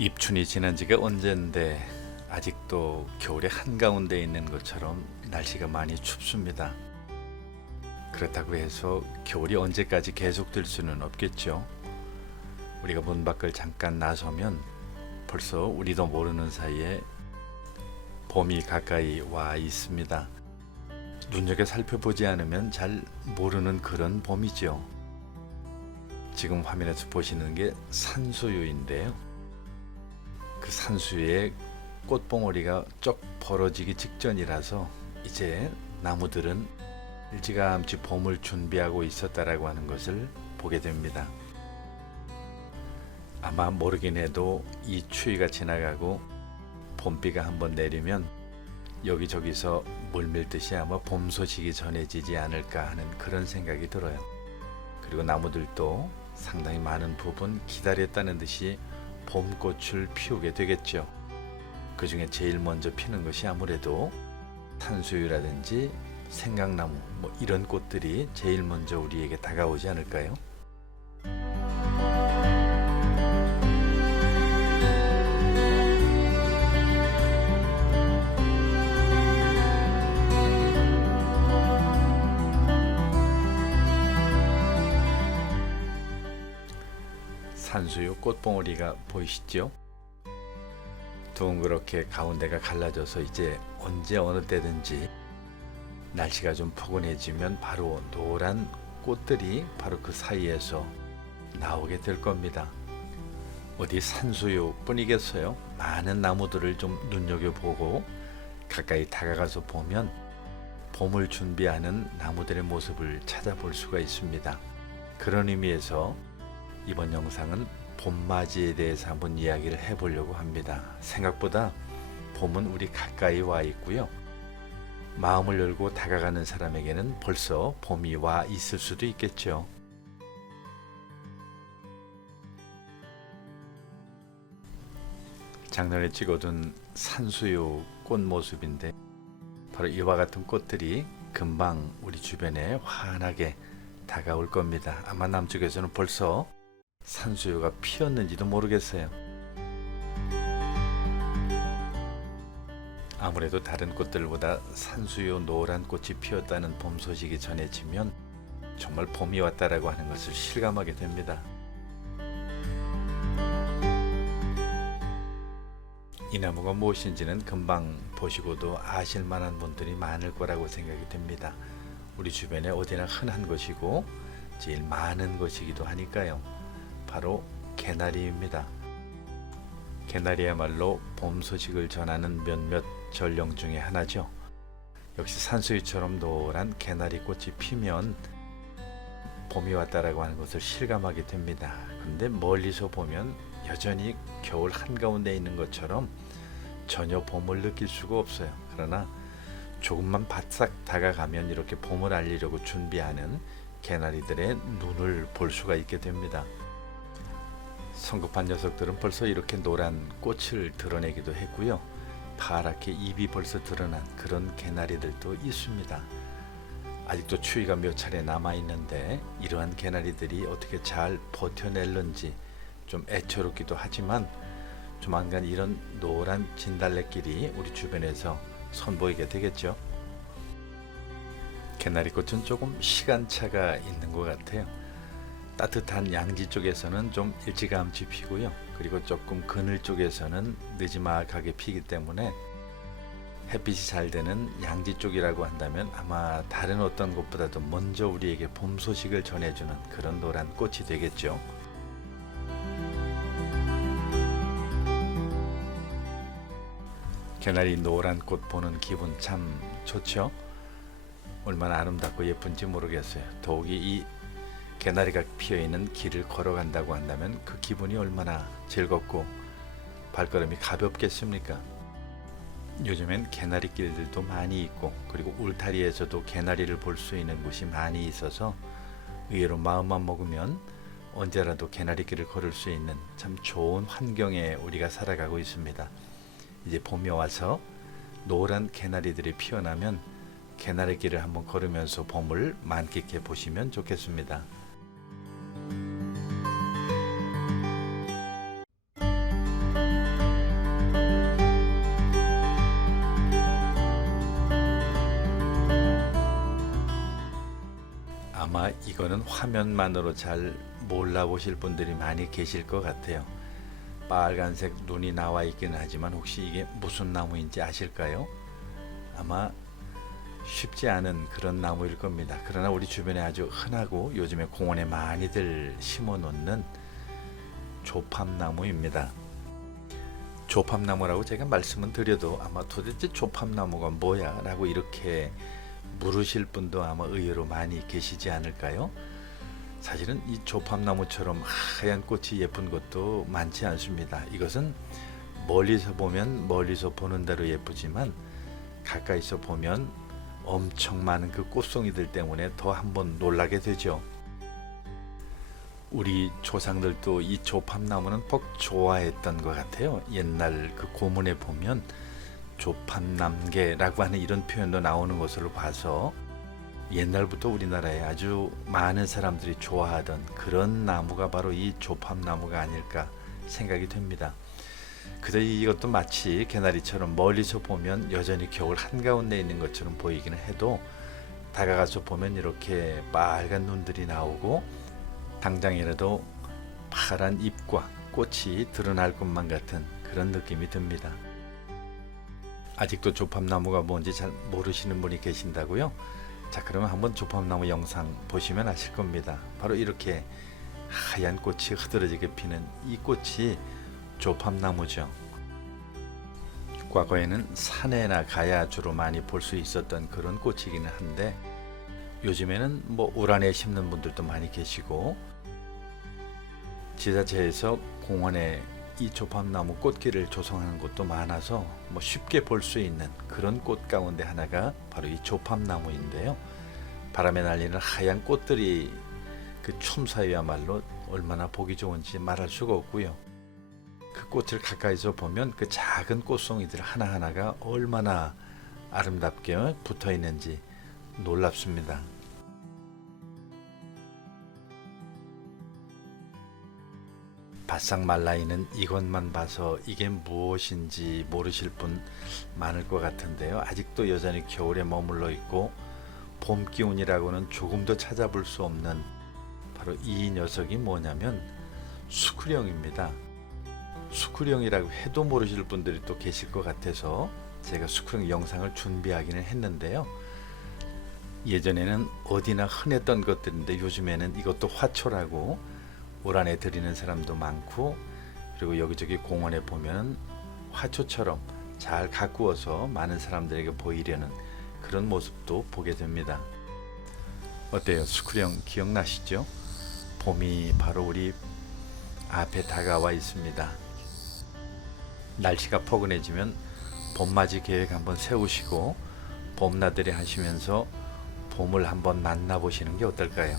입춘이 지난 지가 언젠데 아직도 겨울의 한가운데 있는 것처럼 날씨가 많이 춥습니다. 그렇다고 해서 겨울이 언제까지 계속될 수는 없겠죠. 우리가 문 밖을 잠깐 나서면 벌써 우리도 모르는 사이에 봄이 가까이 와 있습니다. 눈여겨 살펴보지 않으면 잘 모르는 그런 봄이죠. 지금 화면에서 보시는 게 산수유인데요. 그 산수유에 꽃봉오리가 쩍 벌어지기 직전이라서 이제 나무들은 일찌감치 봄을 준비하고 있었다라고 하는 것을 보게 됩니다. 아마 모르긴 해도 이 추위가 지나가고 봄비가 한번 내리면 여기저기서 물밀듯이 아마 봄 소식이 전해지지 않을까 하는 그런 생각이 들어요. 그리고 나무들도 상당히 많은 부분 기다렸다는 듯이 봄꽃을 피우게 되겠죠. 그 중에 제일 먼저 피는 것이 아무래도 산수유라든지 생강나무 이런 꽃들이 제일 먼저 우리에게 다가오지 않을까요? 산수유 꽃봉오리가 보이시죠? 둥그렇게 가운데가 갈라져서 이제 언제 어느 때든지 날씨가 좀 포근해지면 바로 노란 꽃들이 바로 그 사이에서 나오게 될 겁니다. 어디 산수유 뿐이겠어요? 많은 나무들을 좀 눈여겨보고 가까이 다가가서 보면 봄을 준비하는 나무들의 모습을 찾아볼 수가 있습니다. 그런 의미에서 이번 영상은 봄맞이에 대해서 한번 이야기를 해보려고 합니다. 생각보다 봄은 우리 가까이 와 있고요. 마음을 열고 다가가는 사람에게는 벌써 봄이 와 있을 수도 있겠죠. 작년에 찍어둔 산수유 꽃 모습인데 바로 이와 같은 꽃들이 금방 우리 주변에 환하게 다가올 겁니다. 아마 남쪽에서는 벌써 산수유가 피었는지도 모르겠어요. 아무래도 다른 꽃들보다 산수유 노란 꽃이 피었다는 봄 소식이 전해지면 정말 봄이 왔다라고 하는 것을 실감하게 됩니다. 이 나무가 무엇인지는 금방 보시고도 아실 만한 분들이 많을 거라고 생각이 됩니다. 우리 주변에 어디나 흔한 것이고 제일 많은 것이기도 하니까요. 바로 개나리입니다. 개나리야말로 봄 소식을 전하는 몇몇 전령 중에 하나죠. 역시 산수유처럼 노란 개나리 꽃이 피면 봄이 왔다라고 하는 것을 실감하게 됩니다. 그런데 멀리서 보면 여전히 겨울 한가운데 있는 것처럼 전혀 봄을 느낄 수가 없어요. 그러나 조금만 바싹 다가가면 이렇게 봄을 알리려고 준비하는 개나리들의 눈을 볼 수가 있게 됩니다. 성급한 녀석들은 벌써 이렇게 노란 꽃을 드러내기도 했고요. 파랗게 잎이 벌써 드러난 그런 개나리들도 있습니다. 아직도 추위가 몇 차례 남아있는데 이러한 개나리들이 어떻게 잘 버텨낼는지 좀 애처롭기도 하지만 조만간 이런 노란 진달래길이 우리 주변에서 선보이게 되겠죠. 개나리꽃은 조금 시간차가 있는 것 같아요. 따뜻한 양지 쪽에서는 좀 일찌감치 피고요. 그리고 조금 그늘 쪽에서는 느지막하게 피기 때문에 햇빛이 잘 되는 양지 쪽이라고 한다면 아마 다른 어떤 곳보다도 먼저 우리에게 봄 소식을 전해주는 그런 노란 꽃이 되겠죠. 개나리 노란 꽃 보는 기분 참 좋죠. 얼마나 아름답고 예쁜지 모르겠어요. 더욱이 이 개나리가 피어있는 길을 걸어간다고 한다면 그 기분이 얼마나 즐겁고 발걸음이 가볍겠습니까? 요즘엔 개나리 길들도 많이 있고 그리고 울타리에서도 개나리를 볼 수 있는 곳이 많이 있어서 의외로 마음만 먹으면 언제라도 개나리 길을 걸을 수 있는 참 좋은 환경에 우리가 살아가고 있습니다. 이제 봄이 와서 노란 개나리들이 피어나면 개나리 길을 한번 걸으면서 봄을 만끽해 보시면 좋겠습니다. 이거는 화면만으로 잘 몰라보실 분들이 많이 계실 것 같아요. 빨간색 눈이 나와 있기는 하지만 혹시 이게 무슨 나무인지 아실까요? 아마 쉽지 않은 그런 나무일 겁니다. 그러나 우리 주변에 아주 흔하고 요즘에 공원에 많이들 심어 놓는 조팝나무입니다. 조팝나무라고 제가 말씀은 드려도 아마 도대체 조팝나무가 뭐야? 라고 이렇게 물으실 분도 아마 의외로 많이 계시지 않을까요? 사실은 이 조팝나무처럼 하얀 꽃이 예쁜 것도 많지 않습니다. 이것은 멀리서 보면 멀리서 보는 대로 예쁘지만 가까이서 보면 엄청 많은 그 꽃송이들 때문에 더 한번 놀라게 되죠. 우리 조상들도 이 조팝나무는 꼭 좋아했던 것 같아요. 옛날 그 고문에 보면 조팝남개라고 하는 이런 표현도 나오는 것으로 봐서 옛날부터 우리나라에 아주 많은 사람들이 좋아하던 그런 나무가 바로 이 조팝나무가 아닐까 생각이 됩니다. 그저 이것도 마치 개나리처럼 멀리서 보면 여전히 겨울 한가운데 있는 것처럼 보이기는 해도 다가가서 보면 이렇게 빨간 눈들이 나오고 당장이라도 파란 잎과 꽃이 드러날 것만 같은 그런 느낌이 듭니다. 아직도 조팝나무가 뭔지 잘 모르시는 분이 계신다고요? 자, 그러면 한번 조팝나무 영상 보시면 아실 겁니다. 바로 이렇게 하얀 꽃이 흐드러지게 피는 이 꽃이 조팝나무죠. 과거에는 산에나 가야 주로 많이 볼 수 있었던 그런 꽃이기는 한데 요즘에는 뭐 우란에 심는 분들도 많이 계시고 지자체에서 공원에 이 조팝나무 꽃길을 조성하는 곳도 많아서 뭐 쉽게 볼 수 있는 그런 꽃 가운데 하나가 바로 이 조팝나무인데요. 바람에 날리는 하얀 꽃들이 그 춤사위야말로 얼마나 보기 좋은지 말할 수가 없고요. 그 꽃을 가까이서 보면 그 작은 꽃송이들 하나하나가 얼마나 아름답게 붙어 있는지 놀랍습니다. 바싹 말라있는 이것만 봐서 이게 무엇인지 모르실 분 많을 것 같은데요. 아직도 여전히 겨울에 머물러 있고 봄 기운이라고는 조금도 찾아볼 수 없는 바로 이 녀석이 뭐냐면 수쿠령입니다. 수쿠령이라고 해도 모르실 분들이 또 계실 것 같아서 제가 수쿠령 영상을 준비하기는 했는데요. 예전에는 어디나 흔했던 것들인데 요즘에는 이것도 화초라고 우란에 드리는 사람도 많고 그리고 여기저기 공원에 보면 화초처럼 잘 가꾸어서 많은 사람들에게 보이려는 그런 모습도 보게 됩니다. 어때요? 수쿠령 기억나시죠? 봄이 바로 우리 앞에 다가와 있습니다. 날씨가 포근해지면 봄맞이 계획 한번 세우시고 봄나들이 하시면서 봄을 한번 만나보시는 게 어떨까요?